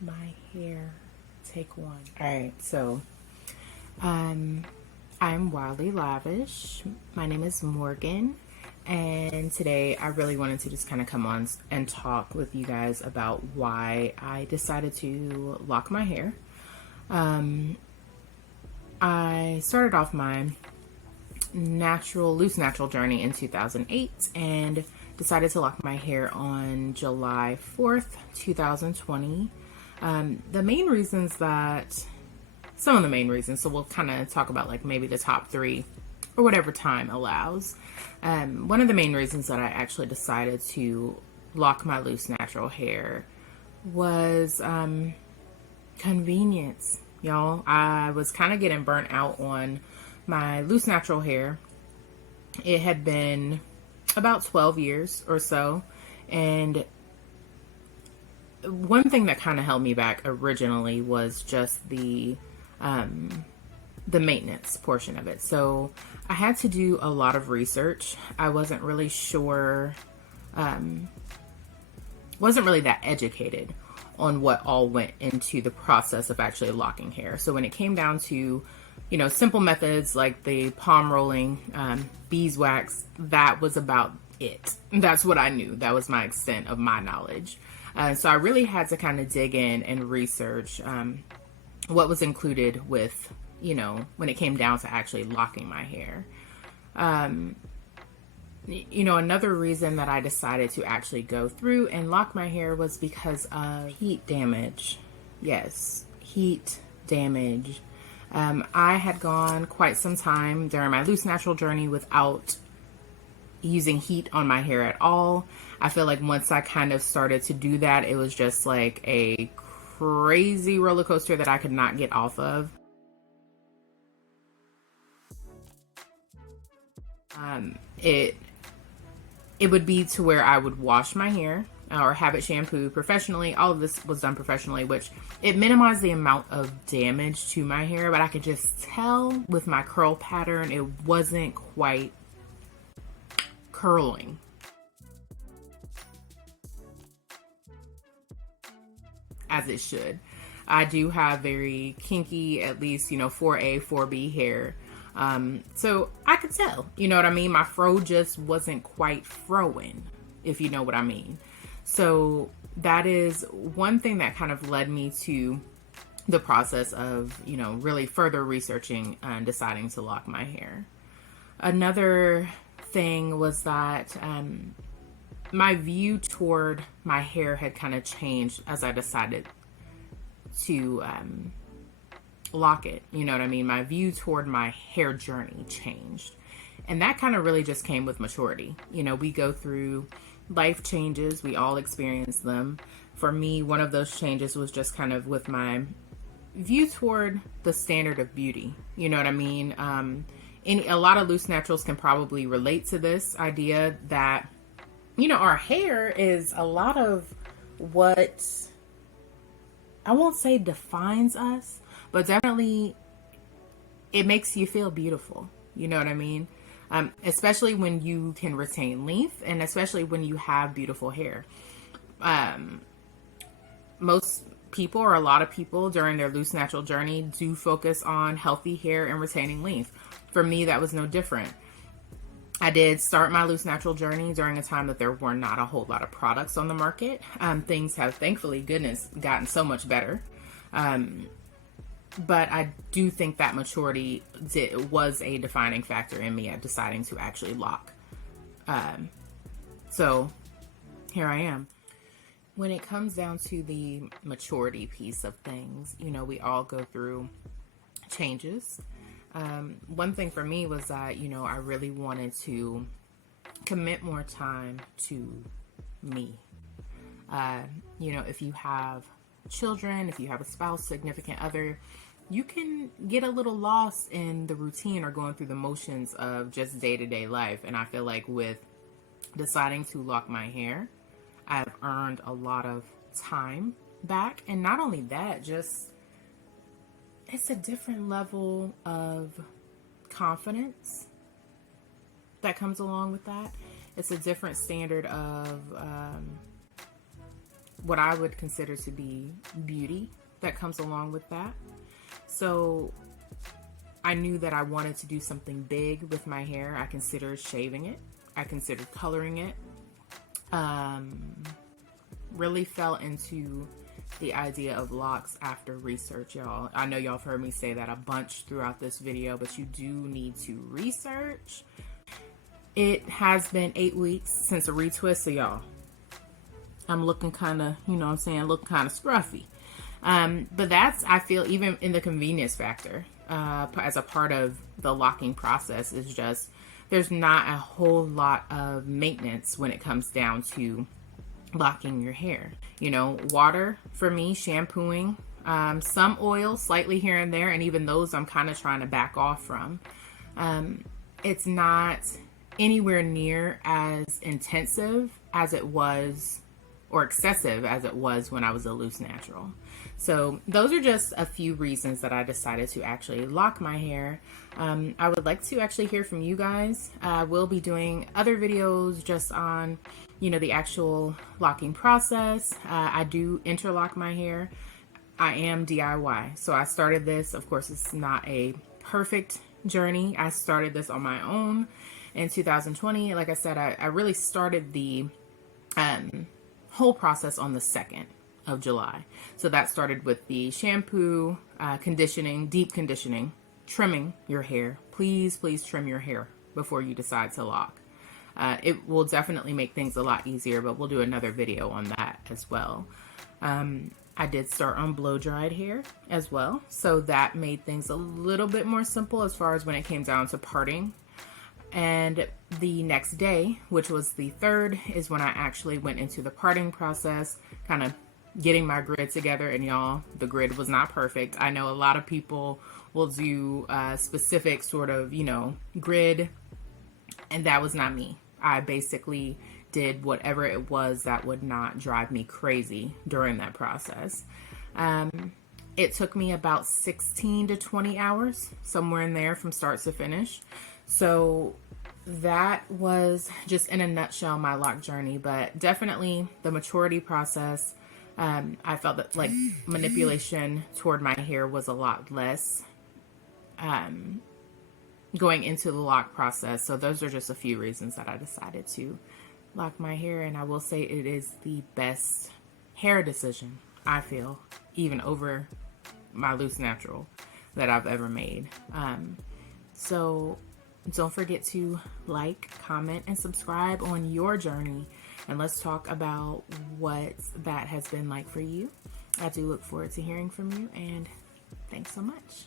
my hair. Take one. All right, so I'm Wildly Lavish. My name is Morgan, and today I really wanted to just kind of come on and talk with you guys about why I decided to lock my hair. I started off my loose natural journey in 2008 and decided to lock my hair on July 4th, 2020. Some of the main reasons, so we'll kind of talk about like maybe the top three or whatever time allows. One of the main reasons that I actually decided to lock my loose natural hair was convenience. Y'all, I was kind of getting burnt out on my loose natural hair. It had been about 12 years or so, and one thing that kind of held me back originally was just the maintenance portion of it. So I had to do a lot of research. I wasn't really sure, wasn't really that educated on what all went into the process of actually locking hair. So when it came down to, simple methods like the palm rolling, beeswax, that was about it. That's what I knew. That was my extent of my knowledge. So I really had to kind of dig in and research what was included with, when it came down to actually locking my hair. Another reason that I decided to actually go through and lock my hair was because of heat damage. Yes, heat damage. I had gone quite some time during my loose natural journey without using heat on my hair at all. I feel like once I kind of started to do that, it was just like a crazy roller coaster that I could not get off of. It would be to where I would wash my hair or have it shampooed professionally. All of this was done professionally, which it minimized the amount of damage to my hair, but I could just tell with my curl pattern, it wasn't quite curling. As it should. I do have very kinky, at least, 4A, 4B hair. So I could tell, you know what I mean? My fro just wasn't quite froing, if you know what I mean. So that is one thing that kind of led me to the process of, really further researching and deciding to lock my hair. Another thing was that my view toward my hair had kind of changed as I decided to lock it. You know what I mean? My view toward my hair journey changed. And that kind of really just came with maturity. We go through life changes. We all experience them. For me, one of those changes was just kind of with my view toward the standard of beauty. You know what I mean? A lot of loose naturals can probably relate to this idea that, our hair is a lot of what, I won't say defines us, but definitely it makes you feel beautiful. You know what I mean? Especially when you can retain length and especially when you have beautiful hair. Most people, or a lot of people during their loose natural journey, do focus on healthy hair and retaining length. For me, that was no different. I did start my loose natural journey during a time that there were not a whole lot of products on the market. Things have, thankfully, goodness, gotten so much better. But I do think that maturity was a defining factor in me at deciding to actually lock. So here I am. When it comes down to the maturity piece of things, we all go through changes. One thing for me was that, I really wanted to commit more time to me. If you have children, if you have a spouse, significant other, you can get a little lost in the routine or going through the motions of just day-to-day life. And I feel like with deciding to lock my hair, I've earned a lot of time back. And not only that, just it's a different level of confidence that comes along with that. It's a different standard of what I would consider to be beauty that comes along with that. So I knew that I wanted to do something big with my hair. I considered shaving it. I considered coloring it. Really fell into the idea of locks after research, y'all. I know y'all have heard me say that a bunch throughout this video, but you do need to research. It has been 8 weeks since a retwist, so y'all, I'm looking kind of, you know what I'm saying, looking kind of scruffy. But that's, I feel, even in the convenience factor, as a part of the locking process, is just, there's not a whole lot of maintenance when it comes down to locking your hair. You know, water for me, shampooing, some oil slightly here and there, and even those I'm kind of trying to back off from. It's not anywhere near as intensive as it was, or excessive as it was when I was a loose natural. So those are just a few reasons that I decided to actually lock my hair. I would like to actually hear from you guys. We'll be doing other videos just on, you know, the actual locking process. I do interlock my hair. I am DIY. So I started this, of course, it's not a perfect journey. I started this on my own in 2020. Like I said, I really started the whole process on the 2nd of July. So that started with the shampoo, conditioning, deep conditioning, trimming your hair. Please trim your hair before you decide to lock. It will definitely make things a lot easier, but we'll do another video on that as well. I did start on blow dried hair as well, so that made things a little bit more simple as far as when it came down to parting. And the next day, which was the 3rd, is when I actually went into the parting process, kind of getting my grid together. And y'all, the grid was not perfect. I know a lot of people will do specific sort of, you know, grid, and that was not me. I basically did whatever it was that would not drive me crazy during that process. It took me about 16 to 20 hours, somewhere in there from start to finish. So that was just in a nutshell my lock journey, but definitely the maturity process. I felt that like manipulation toward my hair was a lot less going into the lock process. So those are just a few reasons that I decided to lock my hair, and I will say it is the best hair decision, I feel, even over my loose natural, that I've ever made. So don't forget to like, comment, and subscribe on your journey, and let's talk about what that has been like for you. I do look forward to hearing from you, and thanks so much.